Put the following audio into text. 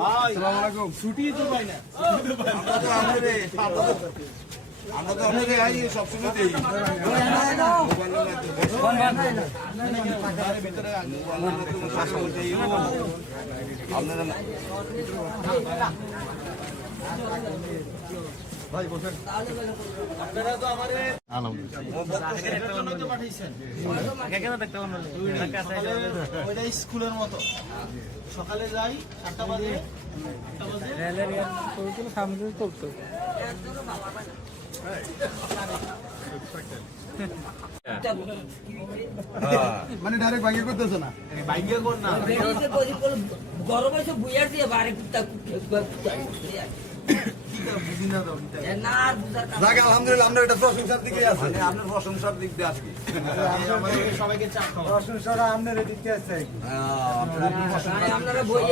আসসালামু আলাইকুম। ছুটি তো পাই না। আমরা তো আপনাদের সবসময় দেই। ভাই বসেন। আপনারা তো আমাদের ওইটা স্কুলের মতো সকালে যাই 7টা বাজে মানে ডাইরেক্ট বাইকে করতেছে না বাইকে কর না গরম এসে বুঝার দিয়ে বাড়ি আলহামদুলিল্লাহ আমরা এটা প্রশংসার দিকে আছি আপনার প্রশংসার দিক দিয়ে আছি সবাইকে চাপ প্রশংসা আপনার দিক দিয়ে আছে আপনারা বই